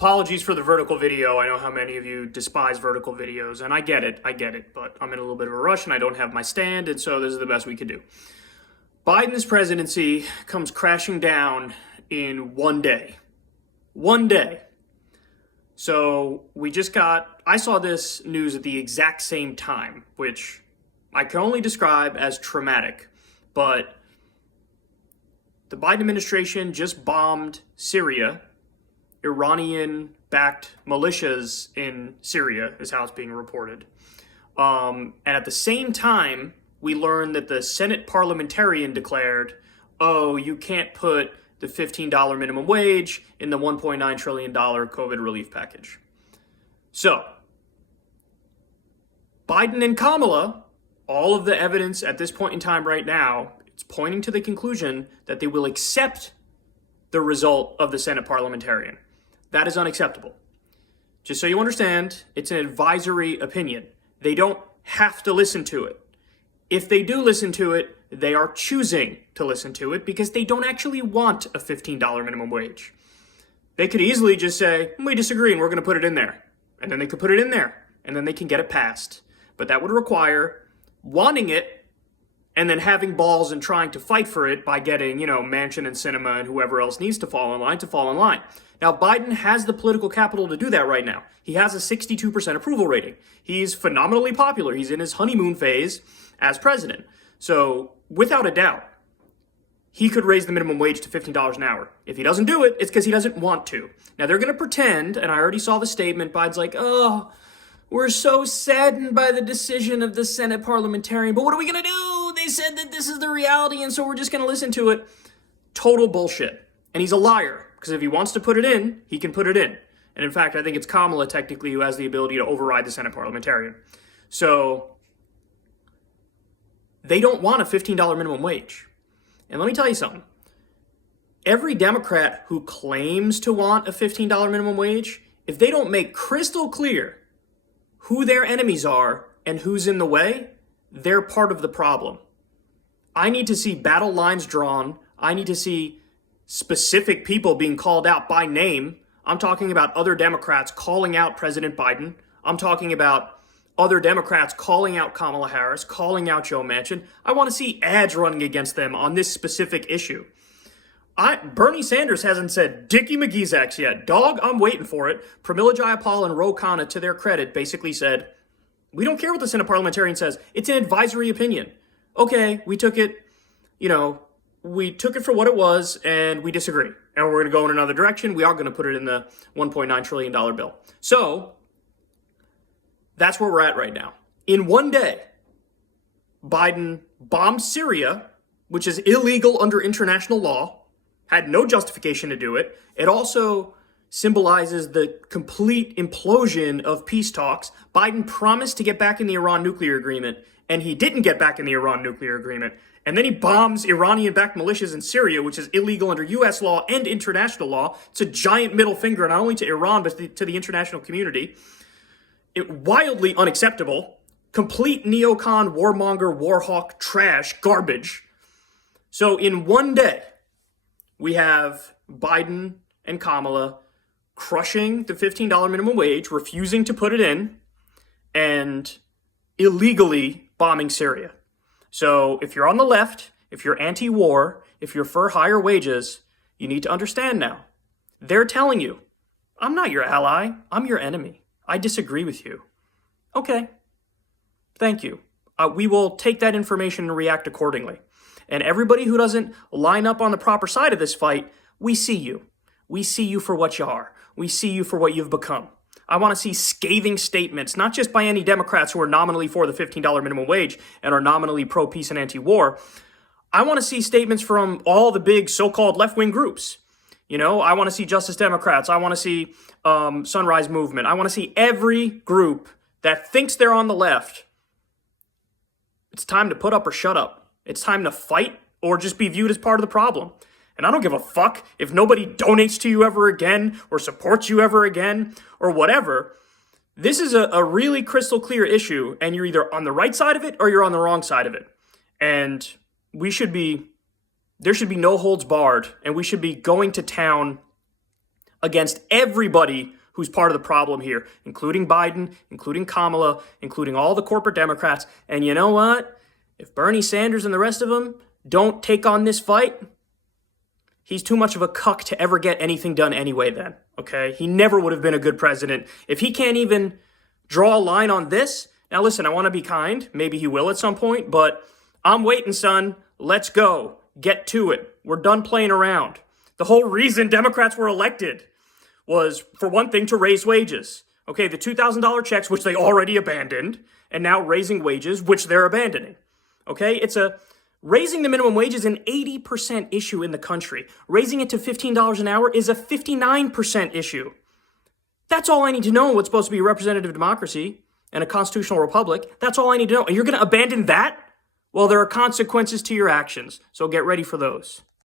Apologies for the vertical video. I know how many of you despise vertical videos, and I get it, but I'm in a little bit of a rush and I don't have my stand, and so this is the best we could do. Biden's presidency comes crashing down in one day. One day. So I saw this news at the exact same time, which I can only describe as traumatic, but the Biden administration just bombed Syria. Iranian-backed militias in Syria is how it's being reported. And at the same time, we learned that the Senate parliamentarian declared, oh, you can't put the $15 minimum wage in the $1.9 trillion COVID relief package. So, Biden and Kamala, all of the evidence at this point in time right now, it's pointing to the conclusion that they will accept the result of the Senate parliamentarian. That is unacceptable. Just so you understand, it's an advisory opinion. They don't have to listen to it. If they do listen to it, they are choosing to listen to it because they don't actually want a $15 minimum wage. They could easily just say, we disagree and we're going to put it in there. And then they could put it in there and then they can get it passed. But that would require wanting it and then having balls and trying to fight for it by getting, Manchin and Sinema and whoever else needs to fall in line. Now, Biden has the political capital to do that right now. He has a 62% approval rating. He's phenomenally popular. He's in his honeymoon phase as president. So, without a doubt, he could raise the minimum wage to $15 an hour. If he doesn't do it, it's because he doesn't want to. Now, they're going to pretend, and I already saw the statement, Biden's like, oh, we're so saddened by the decision of the Senate parliamentarian, but what are we going to do? They said that this is the reality, and so we're just going to listen to it. Total bullshit. And he's a liar, because if he wants to put it in, he can put it in. And in fact, I think it's Kamala technically who has the ability to override the Senate parliamentarian. So they don't want a $15 minimum wage. And let me tell you something. Every Democrat who claims to want a $15 minimum wage, if they don't make crystal clear who their enemies are and who's in the way, they're part of the problem. I need to see battle lines drawn. I need to see specific people being called out by name. I'm talking about other Democrats calling out President Biden. I'm talking about other Democrats calling out Kamala Harris, calling out Joe Manchin. I want to see ads running against them on this specific issue. Bernie Sanders hasn't said Dickie McGee's X yet. Dog, I'm waiting for it. Pramila Jayapal and Ro Khanna, to their credit, basically said, we don't care what the Senate parliamentarian says. It's an advisory opinion. Okay, we took it for what it was, and we disagree. And we're going to go in another direction. We are going to put it in the $1.9 trillion bill. So, that's where we're at right now. In one day, Biden bombed Syria, which is illegal under international law, had no justification to do it. It also symbolizes the complete implosion of peace talks. Biden promised to get back in the Iran nuclear agreement, and he didn't get back in the Iran nuclear agreement. And then he bombs Iranian-backed militias in Syria, which is illegal under U.S. law and international law. It's a giant middle finger, not only to Iran, but to the international community. Wildly unacceptable. Complete neocon, warmonger, warhawk, trash, garbage. So in one day, we have Biden and Kamala crushing the $15 minimum wage, refusing to put it in, and illegally bombing Syria. So if you're on the left, if you're anti-war, if you're for higher wages, you need to understand now. They're telling you, I'm not your ally, I'm your enemy. I disagree with you. Okay, thank you. We will take that information and react accordingly. And everybody who doesn't line up on the proper side of this fight, we see you. We see you for what you are. We see you for what you've become. I want to see scathing statements, not just by any Democrats who are nominally for the $15 minimum wage and are nominally pro-peace and anti-war. I want to see statements from all the big so-called left-wing groups. I want to see Justice Democrats. I want to see Sunrise Movement. I want to see every group that thinks they're on the left. It's time to put up or shut up. It's time to fight or just be viewed as part of the problem. And I don't give a fuck if nobody donates to you ever again or supports you ever again or whatever. This is a really crystal clear issue, and you're either on the right side of it or you're on the wrong side of it. And there should be no holds barred, and we should be going to town against everybody who's part of the problem here, including Biden, including Kamala, including all the corporate Democrats. And you know what? If Bernie Sanders and the rest of them don't take on this fight, he's too much of a cuck to ever get anything done anyway then, okay? He never would have been a good president. If he can't even draw a line on this, now listen, I want to be kind. Maybe he will at some point, but I'm waiting, son. Let's go. Get to it. We're done playing around. The whole reason Democrats were elected was, for one thing, to raise wages. Okay, the $2,000 checks, which they already abandoned, and now raising wages, which they're abandoning. Okay, raising the minimum wage is an 80% issue in the country. Raising it to $15 an hour is a 59% issue. That's all I need to know in what's supposed to be representative democracy and a constitutional republic. That's all I need to know. And you're going to abandon that? Well, there are consequences to your actions, so get ready for those.